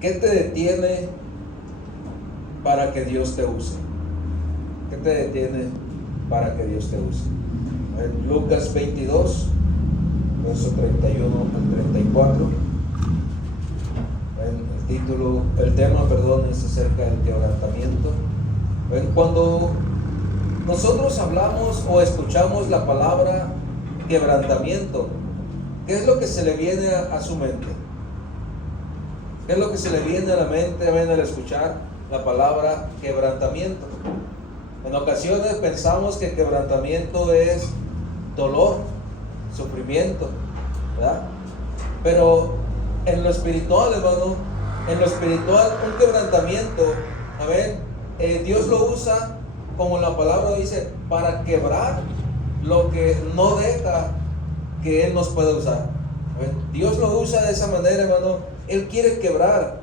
¿Qué te detiene para que Dios te use? ¿Qué te detiene para que Dios te use? En Lucas 22, verso 31 al 34. El tema es acerca del quebrantamiento. Cuando nosotros hablamos o escuchamos la palabra quebrantamiento, ¿qué es lo que se le viene a su mente? ¿Qué es lo que se le viene a la mente al escuchar la palabra quebrantamiento? En ocasiones pensamos que quebrantamiento es dolor, sufrimiento, ¿verdad? Pero en lo espiritual, hermano, en lo espiritual, un quebrantamiento, Dios lo usa, como la palabra dice, para quebrar lo que no deja que Él nos pueda usar. Dios lo usa de esa manera, hermano. Él quiere quebrar,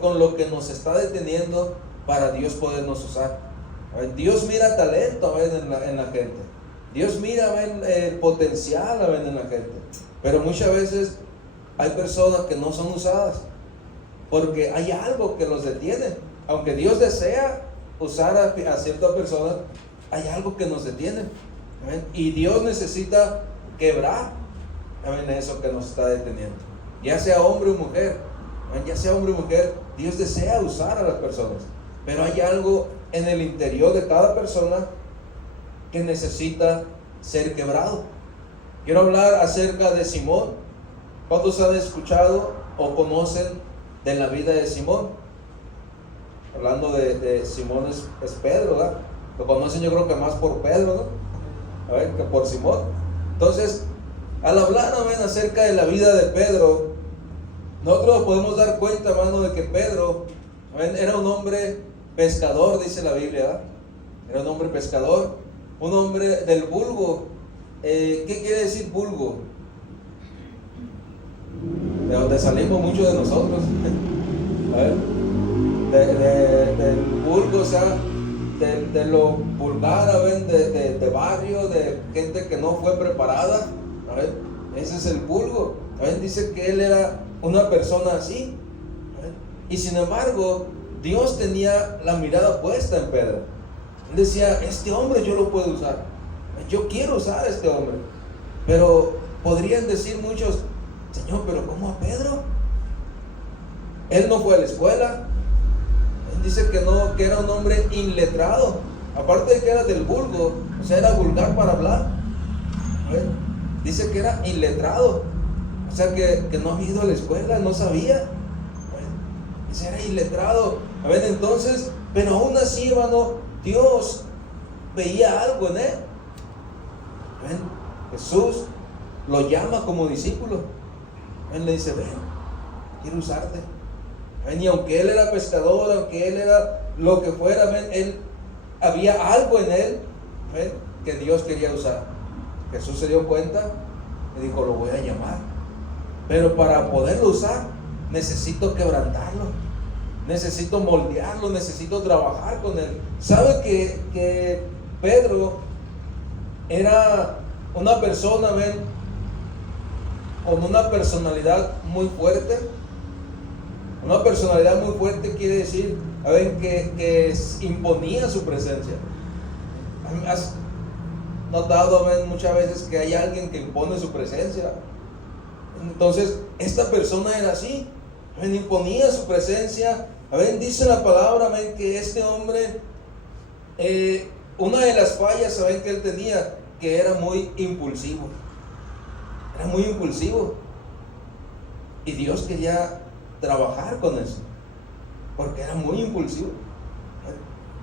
con lo que nos está deteniendo para Dios podernos usar. Dios mira talento, en la gente. Dios mira, el potencial, en la gente. Pero muchas veces hay personas que no son usadas porque hay algo que los detiene. Aunque Dios desea usar a ciertas personas, hay algo que nos detiene. Y Dios necesita quebrar eso que nos está deteniendo. Ya sea hombre o mujer, Dios desea usar a las personas. Pero hay algo en el interior de cada persona que necesita ser quebrado. Quiero hablar acerca de Simón. ¿Cuántos han escuchado o conocen de la vida de Simón? Hablando de Simón es Pedro, ¿verdad? Lo conocen, yo creo que más por Pedro, ¿no? Que por Simón. Entonces, al hablar, acerca de la vida de Pedro, nosotros podemos dar cuenta, hermano, de que Pedro, era un hombre pescador, dice la Biblia, ¿verdad? Era un hombre pescador, un hombre del vulgo. ¿Qué quiere decir vulgo? De donde salimos muchos de nosotros. Del vulgo, o sea, de lo vulgar, de barrio, de gente que no fue preparada. Ese es el vulgo. Dice que él era una persona así. Y sin embargo, Dios tenía la mirada puesta en Pedro. Él decía, este hombre yo lo puedo usar. Yo quiero usar a este hombre. Pero podrían decir muchos, Señor, pero ¿cómo a Pedro? Él no fue a la escuela. Él dice que no, que era un hombre inletrado. Aparte de que era del vulgo, o sea, era vulgar para hablar. Dice que era iletrado. O sea, que no había ido a la escuela, no sabía. Dice, era iletrado. Entonces, pero aún así, hermano, Dios veía algo en él. Jesús lo llama como discípulo. Él le dice, ven, quiero usarte. Y aunque él era pescador, aunque él era lo que fuera, él había algo en él que Dios quería usar. Jesús se dio cuenta y dijo, lo voy a llamar. Pero para poderlo usar, necesito quebrantarlo, necesito moldearlo, necesito trabajar con él. ¿Sabe que Pedro era una persona, con una personalidad muy fuerte? Una personalidad muy fuerte quiere decir, que imponía su presencia. ¿Has notado, muchas veces que hay alguien que impone su presencia? Entonces, esta persona era así, imponía su presencia. Dice la palabra, que este hombre, una de las fallas, que él tenía, que era muy impulsivo. Era muy impulsivo. Y Dios quería trabajar con eso, porque era muy impulsivo.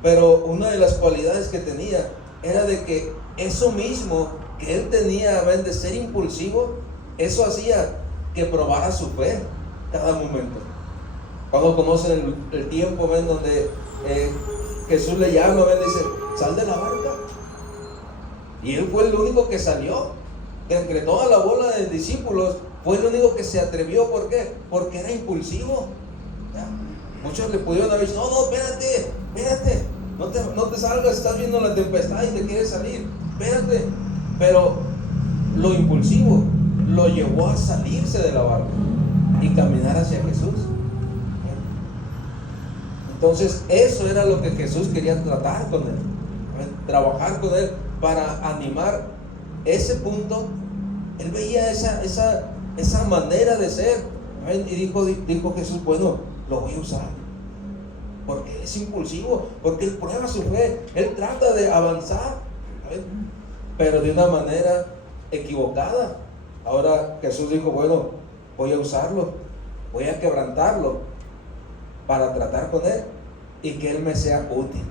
Pero una de las cualidades que tenía era de que eso mismo que él tenía, de ser impulsivo, eso hacía que probara su fe cada momento. Cuando conocen el tiempo, donde Jesús le llama, dice, sal de la barca. Y él fue el único que salió. Entre toda la bola de discípulos, fue el único que se atrevió. ¿Por qué? Porque era impulsivo. ¿Ya? Muchos le pudieron haber dicho, no, espérate, no te salgas, estás viendo la tempestad y te quieres salir, espérate. Pero lo impulsivo lo llevó a salirse de la barca y caminar hacia Jesús. Entonces eso era lo que Jesús quería tratar con él, trabajar con él para animar ese punto. Él veía esa manera de ser, y dijo Jesús, bueno, lo voy a usar, porque él es impulsivo, porque él prueba su fe, él trata de avanzar, pero de una manera equivocada. Ahora Jesús dijo, bueno, voy a usarlo, voy a quebrantarlo para tratar con él y que él me sea útil.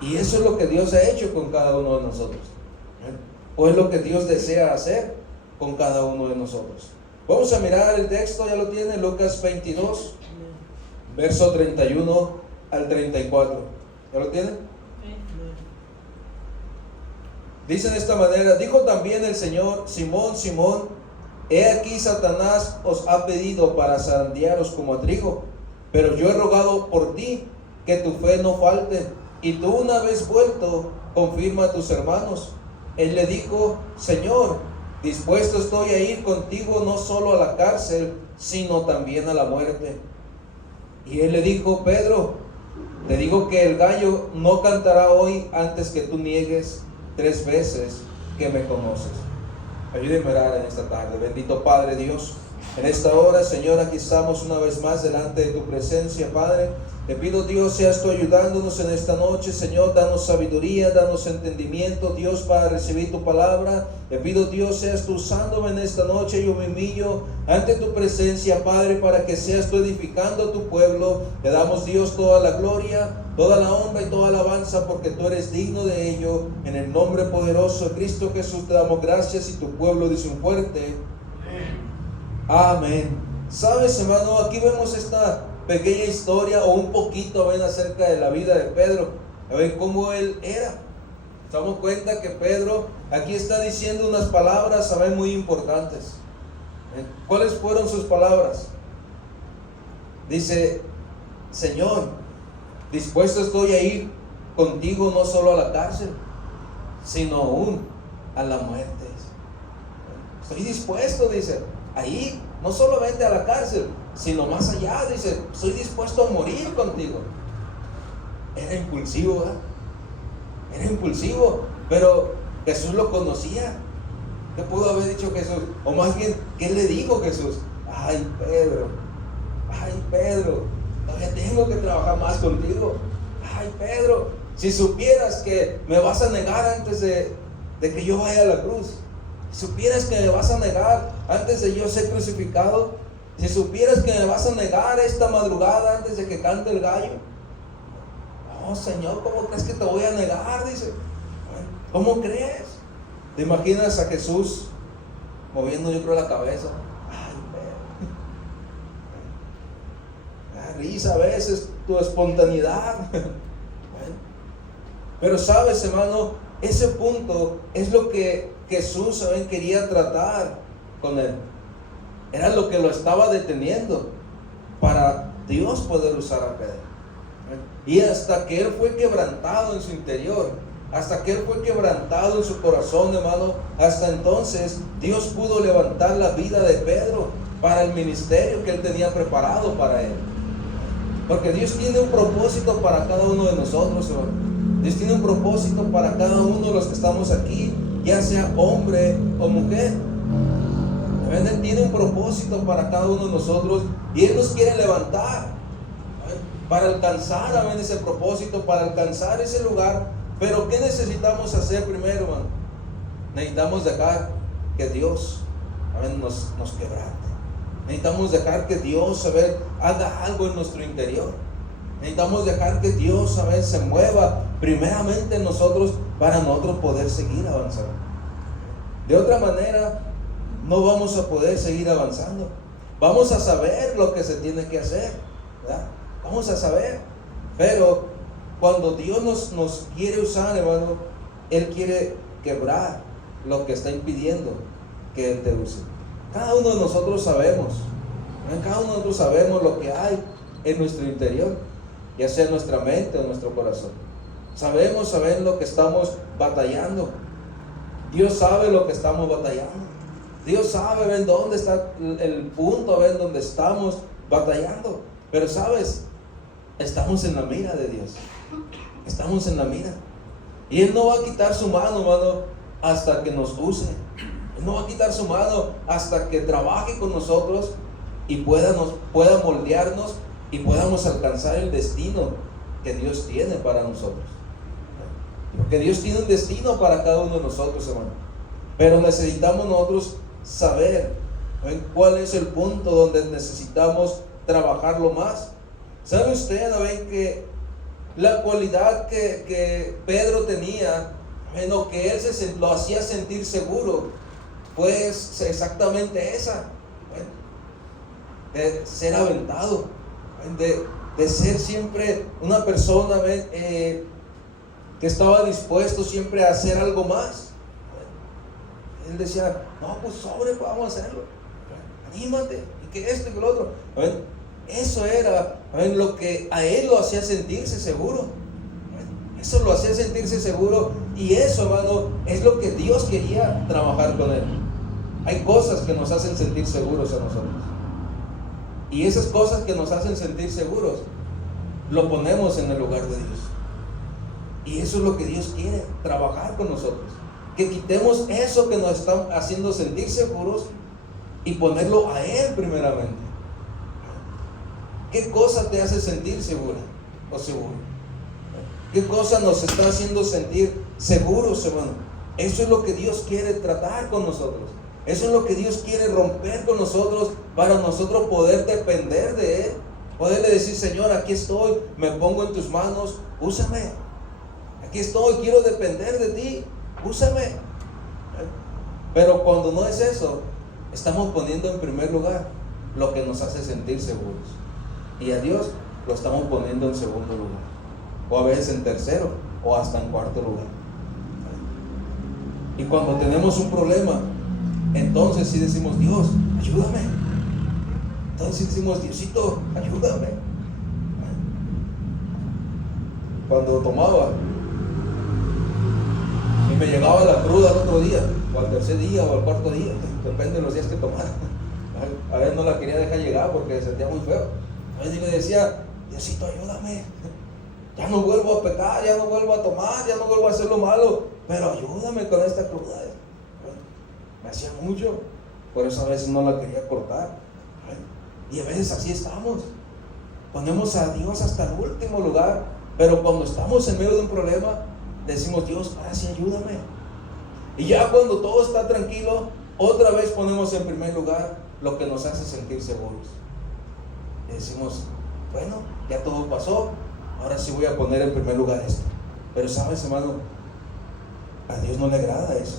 Y eso es lo que Dios ha hecho con cada uno de nosotros, o es lo que Dios desea hacer con cada uno de nosotros. Vamos a mirar el texto, ya lo tiene, Lucas 22, verso 31 al 34. ¿Ya lo tiene? Dice de esta manera: dijo también el Señor, Simón, Simón, he aquí Satanás os ha pedido para zarandearos como a trigo, pero yo he rogado por ti que tu fe no falte, y tú, una vez vuelto, confirma a tus hermanos. Él le dijo: Señor, dispuesto estoy a ir contigo no solo a la cárcel, sino también a la muerte. Y él le dijo: Pedro, te digo que el gallo no cantará hoy antes que tú niegues 3 veces que me conoces. Ayúdenme a orar en esta tarde. Bendito Padre Dios, en esta hora, Señor, aquí estamos una vez más delante de tu presencia, Padre. Te pido, Dios, seas tú ayudándonos en esta noche, Señor. Danos sabiduría, danos entendimiento, Dios, para recibir tu palabra. Te pido, Dios, seas tú usándome en esta noche. Yo me humillo ante tu presencia, Padre, para que seas tú edificando a tu pueblo. Te damos, Dios, toda la gloria, toda la honra y toda alabanza, porque tú eres digno de ello. En el nombre poderoso de Cristo Jesús te damos gracias, y tu pueblo dice un fuerte amén. Sabes, hermano, aquí vemos esta pequeña historia, o un poquito, ven, acerca de la vida de Pedro, a ver cómo él era. Nos damos cuenta que Pedro aquí está diciendo unas palabras, saben, muy importantes. ¿Cuáles fueron sus palabras? Dice: Señor, dispuesto estoy a ir contigo no solo a la cárcel, sino aún a la muerte. Estoy dispuesto, dice, a ir no solamente a la cárcel, sino más allá. Dice: estoy dispuesto a morir contigo. Era impulsivo, ¿verdad? Era impulsivo, pero Jesús lo conocía. ¿Qué pudo haber dicho Jesús? O más bien, ¿qué le dijo Jesús? Ay, Pedro, todavía tengo que trabajar más contigo. Ay, Pedro, si supieras que me vas a negar antes de que yo vaya a la cruz, si supieras que me vas a negar antes de yo ser crucificado, si supieras que me vas a negar esta madrugada antes de que cante el gallo. No, Señor, ¿cómo crees que te voy a negar? Dice, ¿cómo crees? ¿Te imaginas a Jesús moviendo, yo creo, la cabeza? Ay, la risa a veces, tu espontaneidad. Pero sabes, hermano, ese punto es lo que Jesús, ¿saben?, quería tratar con él. Era lo que lo estaba deteniendo para Dios poder usar a Pedro. Y hasta que él fue quebrantado en su interior, hasta que él fue quebrantado en su corazón, hermano, hasta entonces Dios pudo levantar la vida de Pedro para el ministerio que él tenía preparado para él. Porque Dios tiene un propósito para cada uno de nosotros, hermano. Dios tiene un propósito para cada uno de los que estamos aquí, ya sea hombre o mujer. Él tiene un propósito para cada uno de nosotros, y Él nos quiere levantar para alcanzar, amén, ese propósito, para alcanzar ese lugar. Pero ¿qué necesitamos hacer primero, hermano? Necesitamos dejar que Dios, amén, nos quebrante. Necesitamos dejar que Dios, ¿sabe?, haga algo en nuestro interior. Necesitamos dejar que Dios, ¿sabe?, se mueva primeramente en nosotros, para nosotros poder seguir avanzando. De otra manera, no vamos a poder seguir avanzando. Vamos a saber lo que se tiene que hacer, ¿verdad? Vamos a saber. Pero cuando Dios nos quiere usar, hermano, Él quiere quebrar lo que está impidiendo que Él te use. Cada uno de nosotros sabemos, cada uno de nosotros sabemos lo que hay en nuestro interior, ya sea en nuestra mente o en nuestro corazón. Sabemos lo que estamos batallando. Dios sabe lo que estamos batallando. Dios sabe, ven, dónde está el punto, ven, donde estamos batallando. Pero sabes, estamos en la mira de Dios. Estamos en la mira. Y Él no va a quitar su mano, hermano, hasta que nos use. Él no va a quitar su mano hasta que trabaje con nosotros y pueda moldearnos y podamos alcanzar el destino que Dios tiene para nosotros. Porque Dios tiene un destino para cada uno de nosotros, hermano. Pero necesitamos nosotros saber cuál es el punto donde necesitamos trabajarlo más. ¿Sabe usted, que la cualidad que Pedro tenía, que él lo hacía sentir seguro, pues exactamente esa, de ser aventado, de ser siempre una persona que estaba dispuesto siempre a hacer algo más? Él decía, no, pues vamos a hacerlo, anímate, y que esto y que lo otro. Eso era lo que a él lo hacía sentirse seguro. Eso lo hacía sentirse seguro, y eso, hermano, es lo que Dios quería trabajar con él. Hay cosas que nos hacen sentir seguros a nosotros, y esas cosas que nos hacen sentir seguros lo ponemos en el lugar de Dios. Y eso es lo que Dios quiere trabajar con nosotros, que quitemos eso que nos está haciendo sentir seguros y ponerlo a Él primeramente. ¿Qué cosa te hace sentir segura o seguro? ¿Qué cosa nos está haciendo sentir seguros, hermano? Eso es lo que Dios quiere tratar con nosotros. Eso es lo que Dios quiere romper con nosotros, para nosotros poder depender de Él. Poderle decir, Señor, aquí estoy, me pongo en tus manos, úsame. Aquí estoy, quiero depender de ti, úsame. Pero cuando no es eso, estamos poniendo en primer lugar lo que nos hace sentir seguros, y a Dios lo estamos poniendo en segundo lugar, o a veces en tercero, o hasta en cuarto lugar. Y cuando tenemos un problema, entonces sí decimos, Dios, ayúdame. Entonces decimos, Diosito, ayúdame. Cuando tomaba y me llegaba la cruda el otro día, o al tercer día, o al cuarto día, depende de los días que tomara. A veces no la quería dejar llegar porque se sentía muy feo. A veces me decía, Diosito, ayúdame. Ya no vuelvo a pecar, ya no vuelvo a tomar, ya no vuelvo a hacer lo malo, pero ayúdame con esta cruda. Me hacía mucho, por eso a veces no la quería cortar. Y a veces así estamos. Ponemos a Dios hasta el último lugar, pero cuando estamos en medio de un problema, decimos, Dios, ahora sí ayúdame. Y ya cuando todo está tranquilo, otra vez ponemos en primer lugar lo que nos hace sentir seguros. Y decimos, bueno, ya todo pasó, ahora sí voy a poner en primer lugar esto. Pero sabes, hermano, a Dios no le agrada eso.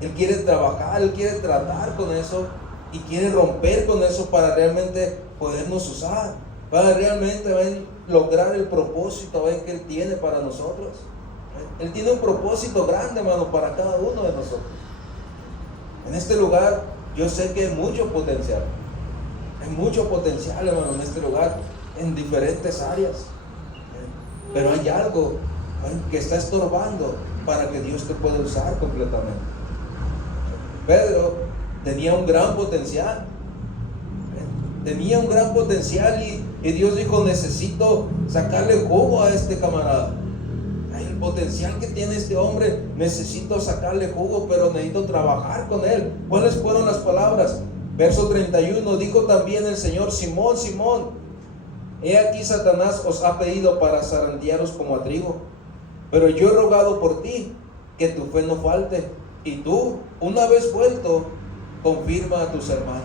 Él quiere trabajar, Él quiere tratar con eso, y quiere romper con eso para realmente podernos usar, para realmente lograr el propósito que Él tiene para nosotros. Él tiene un propósito grande, hermano, para cada uno de nosotros. En este lugar yo sé que hay mucho potencial, hermano, en este lugar, en diferentes áreas. Pero hay algo que está estorbando para que Dios te pueda usar completamente. Pedro tenía un gran potencial. Y Dios dijo, necesito sacarle jugo a este camarada. El potencial que tiene este hombre, necesito sacarle jugo, pero necesito trabajar con él. ¿Cuáles fueron las palabras? Verso 31, dijo también el Señor, Simón, Simón, he aquí Satanás os ha pedido para zarandearos como a trigo, pero yo he rogado por ti, que tu fe no falte, y tú, una vez vuelto, confirma a tus hermanos.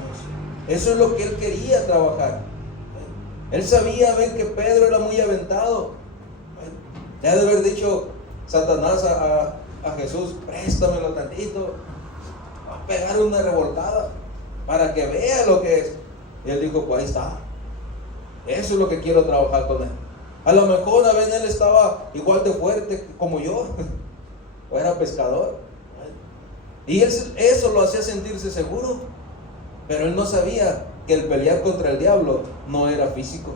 Eso es lo que él quería trabajar. Él sabía, que Pedro era muy aventado. Ya de haber dicho Satanás a Jesús, préstamelo tantito, va a pegar una revolcada para que vea lo que es. Y él dijo, pues ahí está. Eso es lo que quiero trabajar con él. A lo mejor a veces él estaba igual de fuerte como yo, o era pescador, y eso lo hacía sentirse seguro. Pero él no sabía que el pelear contra el diablo no era físico.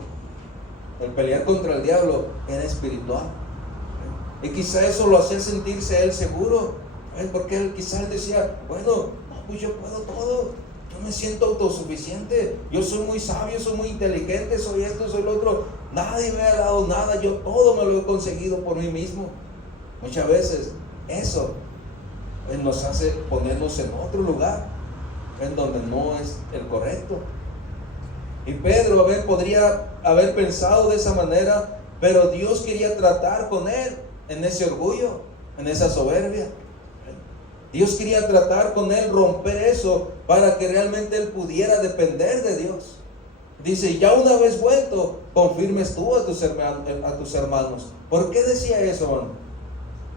El pelear contra el diablo era espiritual. Y quizá eso lo hacía sentirse él seguro, porque él quizá decía, bueno, pues yo puedo todo, yo me siento autosuficiente, yo soy muy sabio, soy muy inteligente, soy esto, soy lo otro, nadie me ha dado nada, yo todo me lo he conseguido por mí mismo. Muchas veces eso nos hace ponernos en otro lugar, en donde no es el correcto. Y Pedro podría haber pensado de esa manera, pero Dios quería tratar con él en ese orgullo, en esa soberbia. Dios quería tratar con él, romper eso, para que realmente él pudiera depender de Dios. Dice, ya una vez vuelto, confirmes tú a tus hermanos. ¿Por qué decía eso, hermano?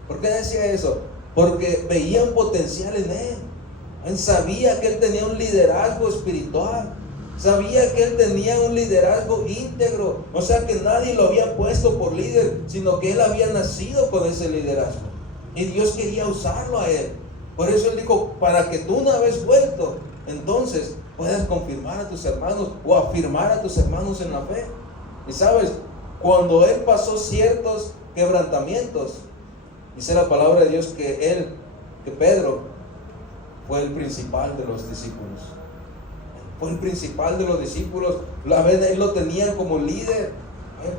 ¿Por qué decía eso? Porque veían potencial en él. Él sabía que él tenía un liderazgo espiritual. Sabía que él tenía un liderazgo íntegro. O sea que nadie lo había puesto por líder, sino que él había nacido con ese liderazgo. Y Dios quería usarlo a él. Por eso él dijo, para que tú una vez vuelto, entonces puedas confirmar a tus hermanos o afirmar a tus hermanos en la fe. Y sabes, cuando él pasó ciertos quebrantamientos, dice la palabra de Dios que Pedro fue el principal de los discípulos. Fue el principal de los discípulos. A veces él lo tenía como líder.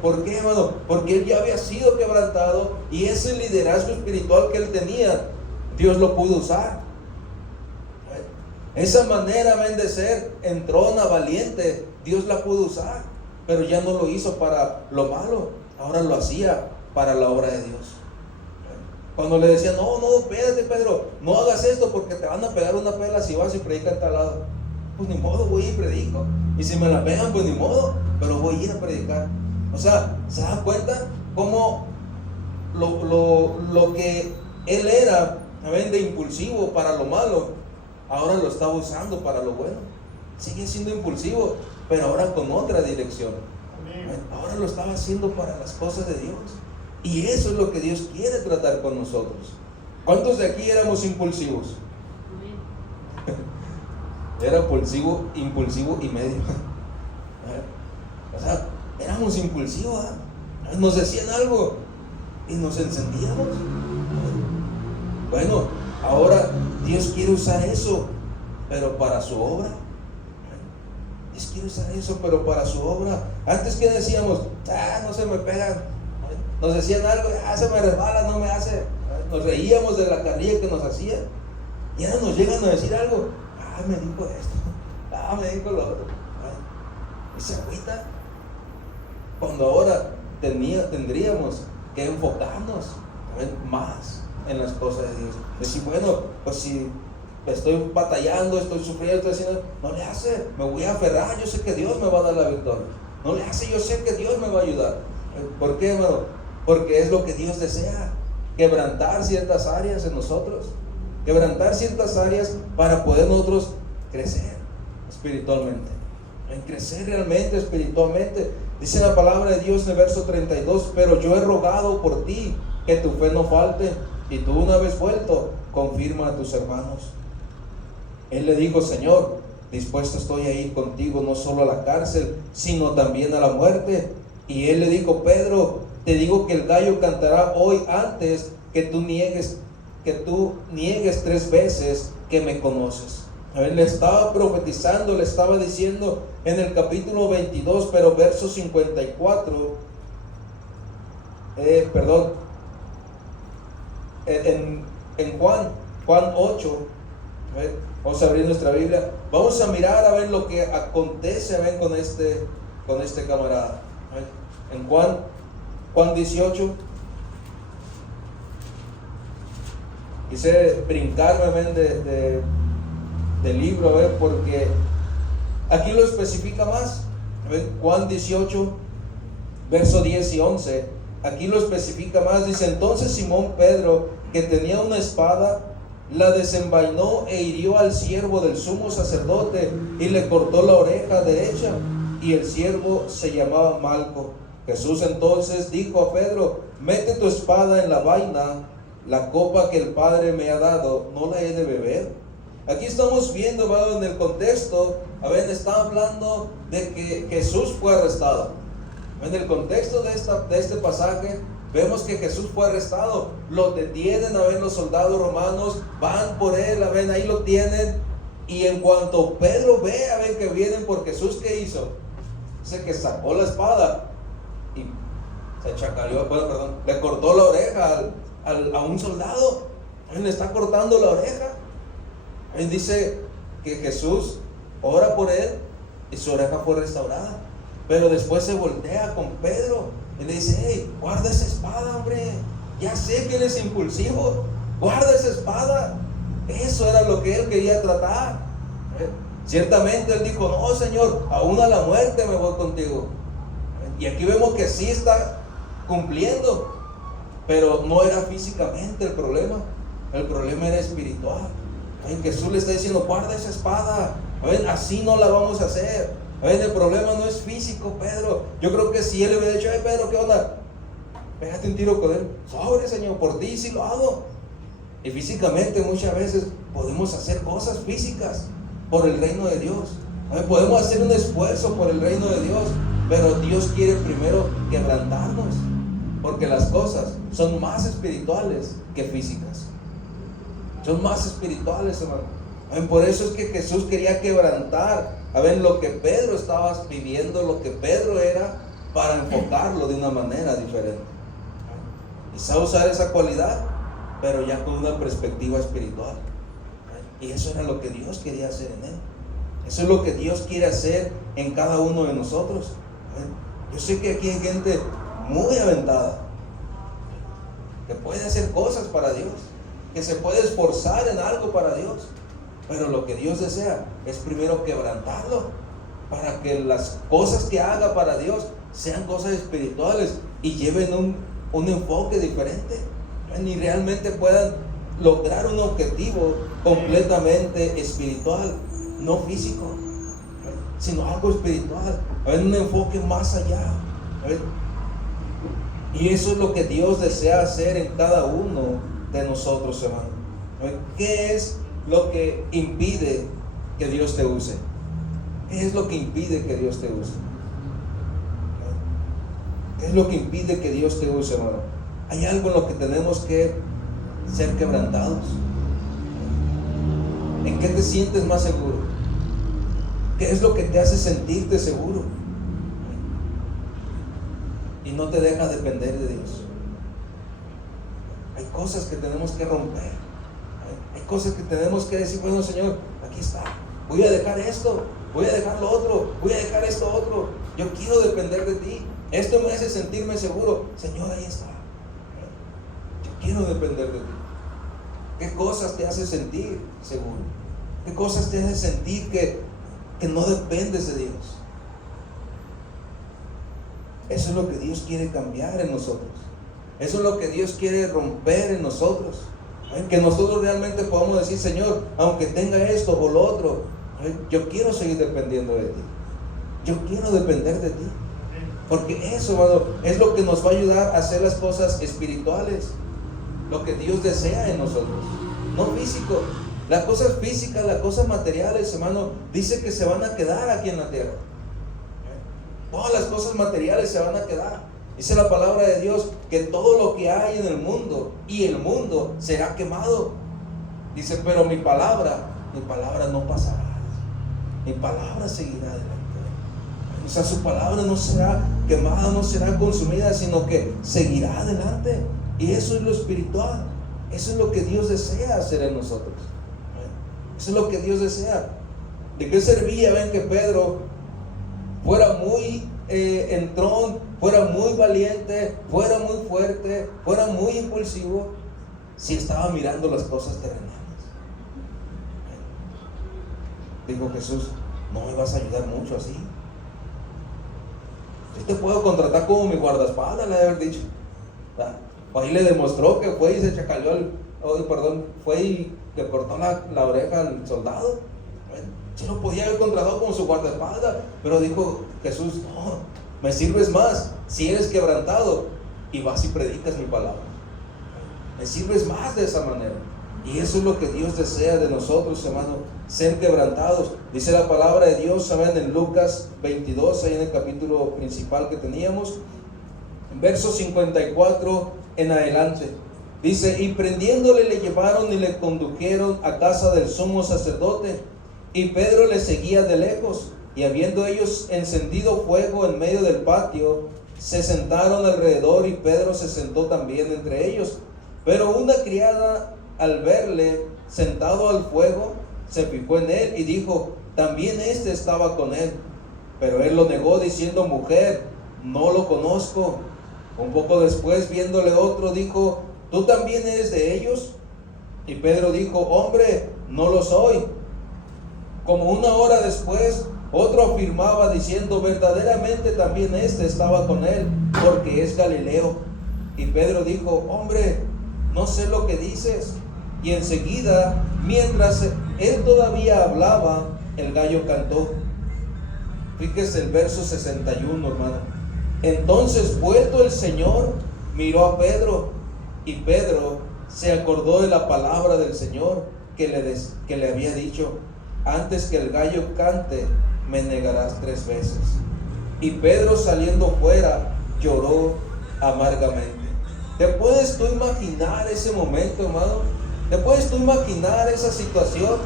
¿Por qué, hermano? Porque él ya había sido quebrantado y ese liderazgo espiritual que él tenía, Dios lo pudo usar. Esa manera de ser entrona, valiente, Dios la pudo usar, pero ya no lo hizo para lo malo, ahora lo hacía para la obra de Dios. Cuando le decían, no, espérate, Pedro, no hagas esto porque te van a pegar una pela si vas y predicas en tal lado. Pues ni modo, voy y predico. Y si me la pegan, pues ni modo, pero voy a ir a predicar. O sea, ¿se dan cuenta cómo lo que él era de impulsivo para lo malo, ahora lo estaba usando para lo bueno? Sigue siendo impulsivo, pero ahora con otra dirección. Ahora lo estaba haciendo para las cosas de Dios. Y eso es lo que Dios quiere tratar con nosotros. ¿Cuántos de aquí éramos impulsivos? Era impulsivo y medio. O sea, éramos impulsivos, ¿eh? Nos decían algo y nos encendíamos. Bueno, ahora Dios quiere usar eso, pero para su obra. Dios quiere usar eso, pero para su obra. Antes, ¿qué decíamos? No se me pegan. Nos decían algo, se me resbala, no me hace. Nos reíamos de la carrilla que nos hacían. Y ahora nos llegan a decir algo. Me dijo esto. Me dijo lo otro. Y se agüita. Cuando ahora tendríamos que enfocarnos más en las cosas de Dios. Decir, bueno, pues si estoy batallando, estoy sufriendo, estoy haciendo, no le hace, me voy a aferrar, yo sé que Dios me va a dar la victoria. No le hace, yo sé que Dios me va a ayudar. ¿Por qué, hermano? Porque es lo que Dios desea, quebrantar ciertas áreas en nosotros, quebrantar ciertas áreas para poder nosotros crecer espiritualmente, en crecer realmente espiritualmente. Dice la palabra de Dios en el verso 32, pero yo he rogado por ti que tu fe no falte, y tú una vez vuelto, confirma a tus hermanos. Él le dijo, Señor, dispuesto estoy a ir contigo no solo a la cárcel, sino también a la muerte. Y él le dijo, Pedro, te digo que el gallo cantará hoy antes que tú niegues 3 veces que me conoces. A ver, le estaba profetizando, le estaba diciendo en el capítulo 22, pero verso 54, en Juan 8, a ver, vamos a abrir nuestra Biblia, vamos a mirar a ver lo que acontece con este camarada. A ver, en Juan 18, quise brincarme del libro, a ver, porque aquí lo especifica más. A ver, Juan 18, verso 10 y 11, aquí lo especifica más. Dice, entonces Simón Pedro, que tenía una espada, la desenvainó e hirió al siervo del sumo sacerdote y le cortó la oreja derecha, y el siervo se llamaba Malco. Jesús entonces dijo a Pedro, mete tu espada en la vaina, la copa que el Padre me ha dado, ¿no la he de beber? Aquí estamos viendo, ¿verdad? En el contexto, está hablando de que Jesús fue arrestado. En el contexto de este pasaje, vemos que Jesús fue arrestado. Lo detienen, los soldados romanos van por él, ahí lo tienen. Y en cuanto Pedro ve, a ver que vienen por Jesús, ¿qué hizo? Dice que sacó la espada y se chacaleó, le cortó la oreja a un soldado. Él le está cortando la oreja. Él dice que Jesús ora por él y su oreja fue restaurada. Pero después se voltea con Pedro y le dice: hey, guarda esa espada, hombre. Ya sé que eres impulsivo. Guarda esa espada. Eso era lo que él quería tratar. Ciertamente él dijo: no, Señor, aún a la muerte me voy contigo. Y aquí vemos que sí está cumpliendo, pero no era físicamente el problema. El problema era espiritual. Jesús le está diciendo: guarda esa espada. Así no la vamos a hacer. El problema no es físico, Pedro. Yo creo que si él le hubiera dicho: hey, Pedro, ¿qué onda? Pégate un tiro con él. Sobre, Señor, por ti sí lo hago. Y físicamente muchas veces podemos hacer cosas físicas por el reino de Dios. Podemos hacer un esfuerzo por el reino de Dios, pero Dios quiere primero quebrantarnos, porque las cosas son más espirituales que físicas. Son más espirituales, hermano. Por eso es que Jesús quería quebrantar lo que Pedro estaba viviendo, lo que Pedro era, para enfocarlo de una manera diferente. Quizá usar esa cualidad, pero ya con una perspectiva espiritual. Y eso era lo que Dios quería hacer en él. Eso es lo que Dios quiere hacer en cada uno de nosotros. Yo sé que aquí hay gente muy aventada, que puede hacer cosas para Dios, que se puede esforzar en algo para Dios, pero lo que Dios desea es primero quebrantarlo, para que las cosas que haga para Dios sean cosas espirituales y lleven un enfoque diferente, y realmente puedan lograr un objetivo completamente espiritual, no físico, sino algo espiritual, un enfoque más allá. Y eso es lo que Dios desea hacer en cada uno de nosotros, hermano. ¿Qué es lo que impide que Dios te use? ¿Qué es lo que impide que Dios te use? ¿Qué es lo que impide que Dios te use, hermano? Hay algo en lo que tenemos que ser quebrantados. ¿En qué te sientes más seguro? ¿Qué es lo que te hace sentirte seguro? Y no te deja depender de Dios. Hay cosas que tenemos que romper. Hay cosas que tenemos que decir: bueno, Señor, aquí está. Voy a dejar esto, voy a dejar lo otro, voy a dejar esto otro. Yo quiero depender de ti. Esto me hace sentirme seguro. Señor, ahí está. Yo quiero depender de ti. ¿Qué cosas te hace sentir seguro? ¿Qué cosas te hace sentir que no dependes de Dios? Eso es lo que Dios quiere cambiar en nosotros. Eso es lo que Dios quiere romper en nosotros. Que nosotros realmente podamos decir: Señor, aunque tenga esto o lo otro, yo quiero seguir dependiendo de ti. Yo quiero depender de ti. Porque eso, hermano, es lo que nos va a ayudar a hacer las cosas espirituales. Lo que Dios desea en nosotros, no físico. Las cosas físicas, las cosas materiales, hermano, dice que se van a quedar aquí en la tierra. Todas las cosas materiales se van a quedar. Dice la palabra de Dios que todo lo que hay en el mundo, y el mundo será quemado. Dice: pero mi palabra no pasará. Mi palabra seguirá adelante. O sea, su palabra no será quemada, no será consumida, sino que seguirá adelante. Y eso es lo espiritual. Eso es lo que Dios desea hacer en nosotros. Eso es lo que Dios desea. ¿De qué servía, que Pedro fuera muy entrón, fuera muy valiente, fuera muy fuerte, fuera muy impulsivo, si estaba mirando las cosas terrenales? Dijo Jesús: no me vas a ayudar mucho así. Yo te puedo contratar como mi guardaespaldas, le debe haber dicho. Ahí le demostró que fue y se chacaleó fue y le cortó la oreja al soldado. Sí lo podía haber contratado como su guardaespaldas, pero dijo Jesús: no, me sirves más si eres quebrantado y vas y predicas mi palabra. Me sirves más de esa manera. Y eso es lo que Dios desea de nosotros, hermano, ser quebrantados. Dice la palabra de Dios, ¿saben? En Lucas 22, ahí en el capítulo principal que teníamos, verso 54 en adelante. Dice: y prendiéndole le llevaron y le condujeron a casa del sumo sacerdote, Y Pedro le seguía de lejos, y habiendo ellos encendido fuego en medio del patio, se sentaron alrededor, y Pedro se sentó también entre ellos. Pero una criada, al verle sentado al fuego, se fijó en él y dijo: también éste estaba con él. Pero él lo negó, diciendo: mujer, no lo conozco. Un poco después, viéndole otro, dijo: ¿tú también eres de ellos? Y Pedro dijo: hombre, no lo soy. Como una hora después, otro afirmaba, diciendo: verdaderamente también éste estaba con él, porque es Galileo. Y Pedro dijo: hombre, no sé lo que dices. Y enseguida, mientras él todavía hablaba, el gallo cantó. Fíjese el verso 61, hermano. Entonces, vuelto el Señor, miró a Pedro, y Pedro se acordó de la palabra del Señor que le había dicho: antes que el gallo cante, me negarás 3 veces. Y Pedro, saliendo fuera, lloró amargamente. ¿Te puedes tú imaginar ese momento, hermano? ¿Te puedes tú imaginar esa situación?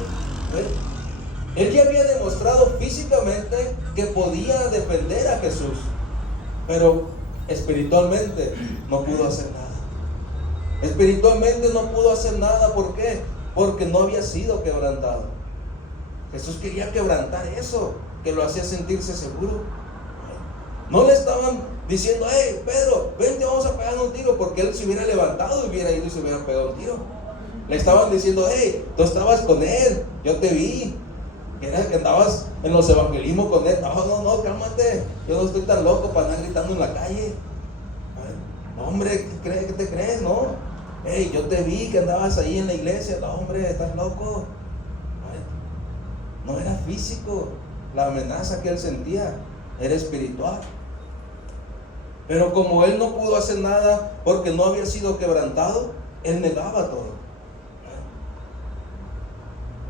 Él ya había demostrado físicamente que podía defender a Jesús, pero espiritualmente no pudo hacer nada. Espiritualmente no pudo hacer nada. ¿Por qué? Porque no había sido quebrantado. Jesús quería quebrantar eso, que lo hacía sentirse seguro. No le estaban diciendo: hey, Pedro, vente, vamos a pegar un tiro, porque él se hubiera levantado y hubiera ido y se hubiera pegado un tiro. Le estaban diciendo: hey, tú estabas con él, yo te vi, que andabas en los evangelismos con él. No, cálmate, yo no estoy tan loco para andar gritando en la calle. No, hombre, ¿qué te crees? No, hey, yo te vi que andabas ahí en la iglesia. No, hombre, estás loco. No era físico la amenaza que él sentía, era espiritual. Pero como él no pudo hacer nada porque no había sido quebrantado, él negaba todo.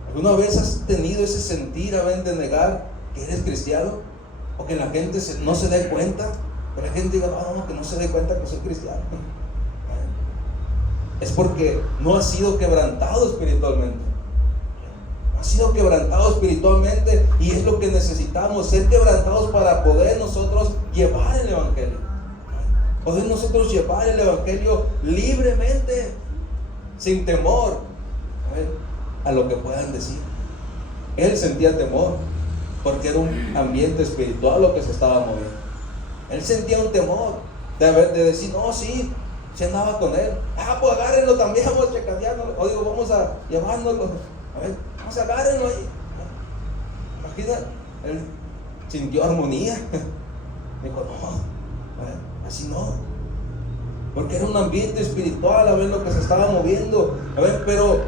¿Alguna vez has tenido ese sentir de negar que eres cristiano? O que la gente no se dé cuenta, que la gente diga: no, que no se dé cuenta que soy cristiano. Es porque no ha sido quebrantado espiritualmente. No ha sido quebrantado espiritualmente, y es lo que necesitamos, ser quebrantados para poder nosotros llevar el evangelio. Poder nosotros llevar el evangelio libremente, sin temor a lo que puedan decir. Él sentía temor porque era un ambiente espiritual lo que se estaba moviendo. Él sentía un temor de decir: no, sí, se andaba con él. Pues agárrenlo también, vamos a checatearlo. O digo, vamos a llevárnoslo. Vamos a agárrenlo ahí. Imagina, él sintió armonía. Dijo: no, así no. Porque era un ambiente espiritual, a ver lo que se estaba moviendo. Pero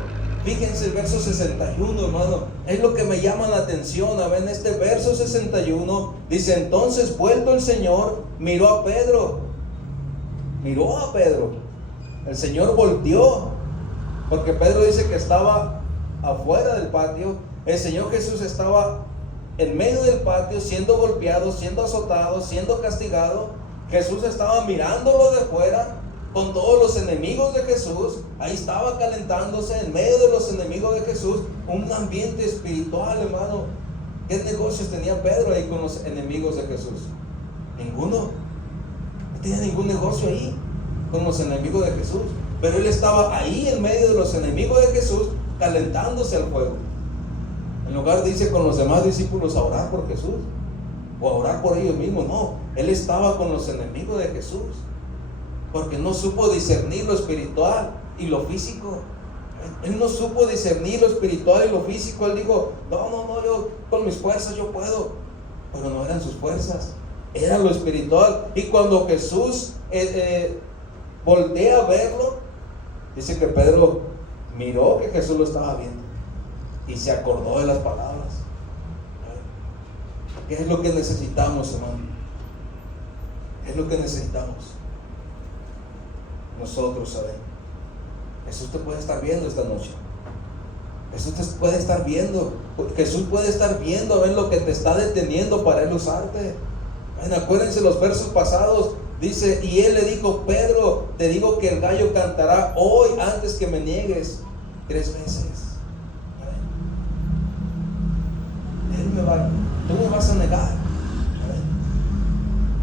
fíjense el verso 61, hermano, es lo que me llama la atención. A ver, en este verso 61 dice: entonces, vuelto el Señor, miró a Pedro. Miró a Pedro. El Señor volteó, porque Pedro dice que estaba afuera del patio. El Señor Jesús estaba en medio del patio, siendo golpeado, siendo azotado, siendo castigado. Jesús estaba mirándolo de fuera, con todos los enemigos de Jesús. Ahí estaba calentándose en medio de los enemigos de Jesús. Un ambiente espiritual, hermano. ¿Qué negocios tenía Pedro ahí con los enemigos de Jesús? Ninguno. No tenía ningún negocio ahí con los enemigos de Jesús. Pero él estaba ahí en medio de los enemigos de Jesús, calentándose al fuego. En lugar, dice, con los demás discípulos a orar por Jesús o a orar por ellos mismos. No, él estaba con los enemigos de Jesús, porque no supo discernir lo espiritual y lo físico. Él no supo discernir lo espiritual y lo físico. Él dijo: no, yo con mis fuerzas yo puedo. Pero no eran sus fuerzas, era lo espiritual. Y cuando Jesús voltea a verlo, dice que Pedro miró que Jesús lo estaba viendo y se acordó de las palabras. ¿Qué es lo que necesitamos, hermano? ¿Qué es lo que necesitamos? Nosotros sabemos. Jesús te puede estar viendo esta noche. Jesús te puede estar viendo. Jesús puede estar viendo a ver lo que te está deteniendo para él usarte. Acuérdense los versos pasados. Dice: y él le dijo: Pedro, te digo que el gallo cantará hoy antes que me niegues 3 veces. me vas a negar.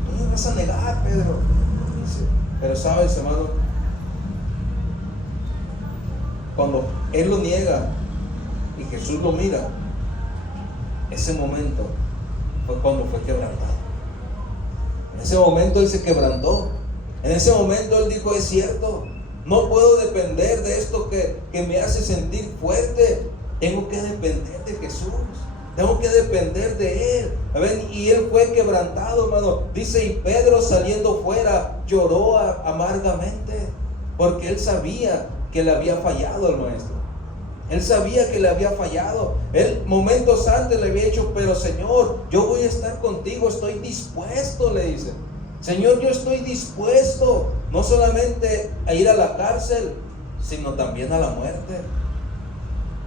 Tú me vas a negar, Pedro. Dice, pero sabes, hermano, cuando él lo niega y Jesús lo mira, ese momento fue cuando fue quebrantado. En ese momento él se quebrantó. En ese momento él dijo, es cierto, no puedo depender de esto que me hace sentir fuerte. Tengo que depender de Jesús. Tengo que depender de Él. Y Él fue quebrantado, hermano. Dice, y Pedro saliendo fuera lloró amargamente, porque él sabía que le había fallado al maestro. Él sabía que le había fallado. Él momentos antes le había dicho, pero Señor, yo voy a estar contigo, estoy dispuesto, le dice. Señor, yo estoy dispuesto, no solamente a ir a la cárcel, sino también a la muerte.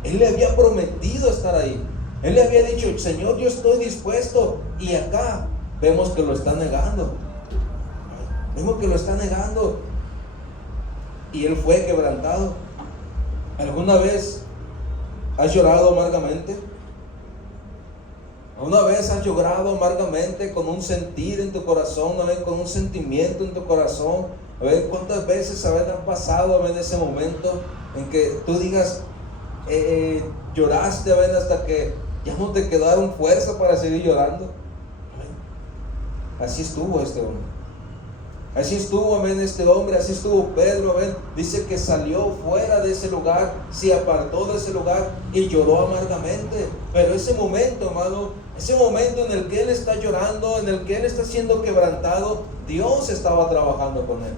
Él le había prometido estar ahí. Él le había dicho, Señor, yo estoy dispuesto. Y acá vemos que lo está negando. Vemos que lo está negando. Y él fue quebrantado. ¿Alguna vez has llorado amargamente? ¿Alguna vez has llorado amargamente con un sentir en tu corazón? Con un sentimiento en tu corazón. ¿Cuántas veces han pasado en ese momento en que tú digas, lloraste hasta que ya no te quedaron fuerza para seguir llorando? Así estuvo este hombre. Así estuvo, este hombre, así estuvo Pedro, dice que salió fuera de ese lugar, se apartó de ese lugar y lloró amargamente. Pero ese momento, hermano, ese momento en el que él está llorando, en el que él está siendo quebrantado, Dios estaba trabajando con él.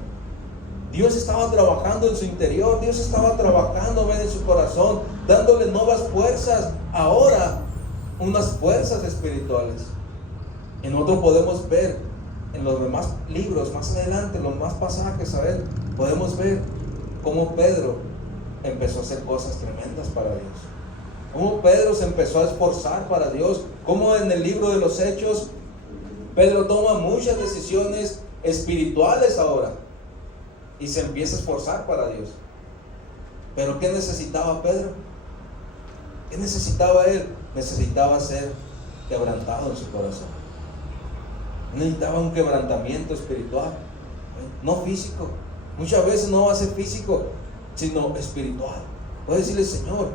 Dios estaba trabajando en su interior, Dios estaba trabajando en su corazón, dándole nuevas fuerzas, ahora unas fuerzas espirituales. En otro podemos ver, en los demás libros, más adelante, los más pasajes, podemos ver cómo Pedro empezó a hacer cosas tremendas para Dios. Cómo Pedro se empezó a esforzar para Dios. Cómo en el libro de los Hechos, Pedro toma muchas decisiones espirituales ahora. Y se empieza a esforzar para Dios. Pero ¿qué necesitaba Pedro? ¿Qué necesitaba él? Necesitaba ser quebrantado en su corazón. Necesitaba un quebrantamiento espiritual, no físico. Muchas veces no va a ser físico, sino espiritual. Puedes decirle, Señor,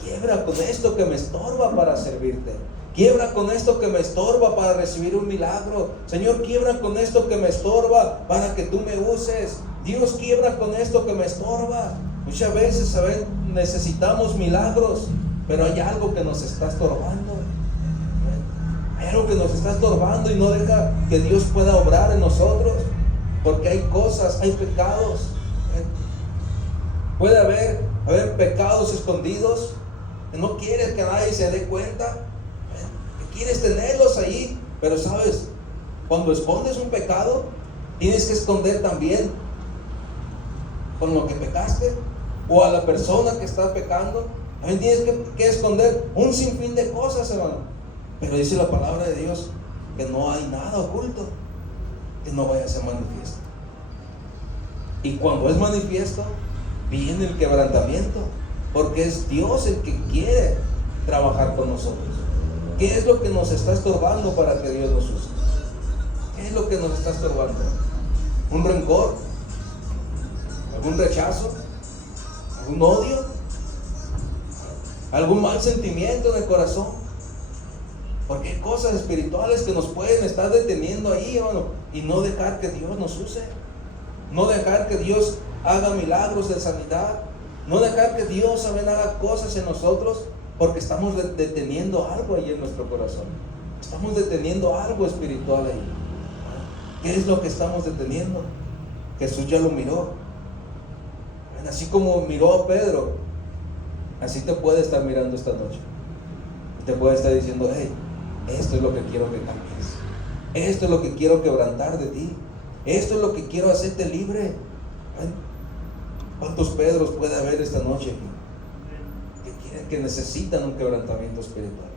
quiebra con esto que me estorba para servirte. Quiebra con esto que me estorba para recibir un milagro. Señor, quiebra con esto que me estorba para que tú me uses. Dios, quiebra con esto que me estorba. Muchas veces, necesitamos milagros, pero hay algo que nos está estorbando. Hay algo que nos está estorbando y no deja que Dios pueda obrar en nosotros, porque hay cosas, hay pecados. Puede haber pecados escondidos que no quieres que nadie se dé cuenta, que quieres tenerlos ahí, pero sabes, cuando escondes un pecado, tienes que esconder también con lo que pecaste, o a la persona que está pecando. También tienes que esconder un sinfín de cosas, hermano. Pero dice la palabra de Dios que no hay nada oculto que no vaya a ser manifiesto. Y cuando es manifiesto, viene el quebrantamiento, porque es Dios el que quiere trabajar con nosotros. ¿Qué es lo que nos está estorbando para que Dios nos use? ¿Qué es lo que nos está estorbando? ¿Un rencor? ¿Algún rechazo? ¿Algún odio? ¿Algún mal sentimiento en el corazón? Porque hay cosas espirituales que nos pueden estar deteniendo ahí, hermano, y no dejar que Dios nos use. No dejar que Dios haga milagros de sanidad. No dejar que Dios haga cosas en nosotros, porque estamos deteniendo algo ahí en nuestro corazón. Estamos deteniendo algo espiritual ahí. ¿Qué es lo que estamos deteniendo? Jesús ya lo miró. Así como miró a Pedro, así te puede estar mirando esta noche. Te puede estar diciendo, hey, esto es lo que quiero que cambies. Esto es lo que quiero quebrantar de ti. Esto es lo que quiero hacerte libre. ¿Cuántos Pedros puede haber esta noche aquí? Que necesitan un quebrantamiento espiritual.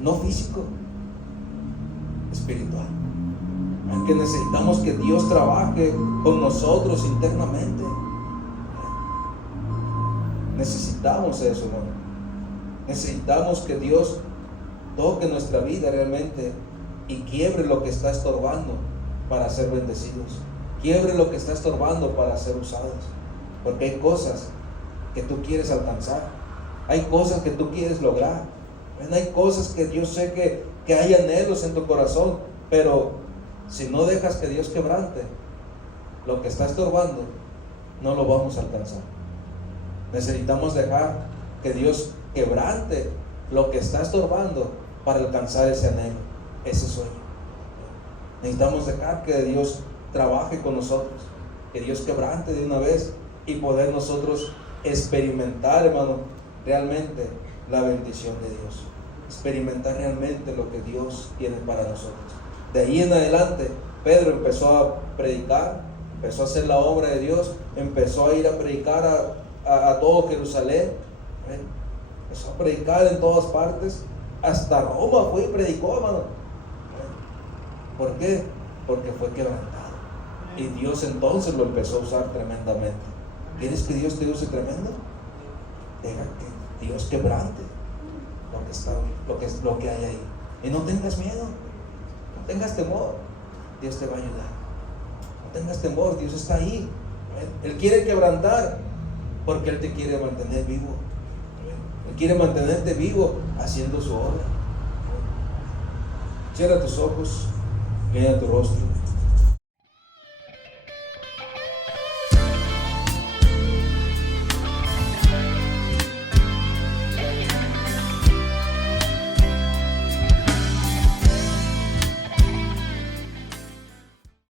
No físico, espiritual. Que necesitamos que Dios trabaje con nosotros internamente. Necesitamos eso, hermano. Necesitamos que Dios toque nuestra vida realmente y quiebre lo que está estorbando para ser bendecidos. Quiebre lo que está estorbando para ser usados. Porque hay cosas que tú quieres alcanzar. Hay cosas que tú quieres lograr. Hay cosas que yo sé que hay anhelos en tu corazón. Pero si no dejas que Dios quebrante lo que está estorbando, no lo vamos a alcanzar. Necesitamos dejar que Dios quebrante lo que está estorbando para alcanzar ese anhelo, ese sueño. Necesitamos dejar que Dios trabaje con nosotros, que Dios quebrante de una vez y poder nosotros experimentar, hermano, realmente la bendición de Dios. Experimentar realmente lo que Dios tiene para nosotros. De ahí en adelante, Pedro empezó a predicar, empezó a hacer la obra de Dios, empezó a ir a predicar a todo Jerusalén. Empezó a predicar en todas partes, hasta Roma fue y predicó, hermano. ¿Por qué? Porque fue quebrantado. Y Dios entonces lo empezó a usar tremendamente. ¿Quieres que Dios te use tremendo? Deja que Dios quebrante lo que hay ahí. Y no tengas miedo, no tengas temor. Dios te va a ayudar. No tengas temor, Dios está ahí. Él quiere quebrantar porque Él te quiere mantener vivo. Él quiere mantenerte vivo haciendo su obra. Cierra tus ojos, mira tu rostro.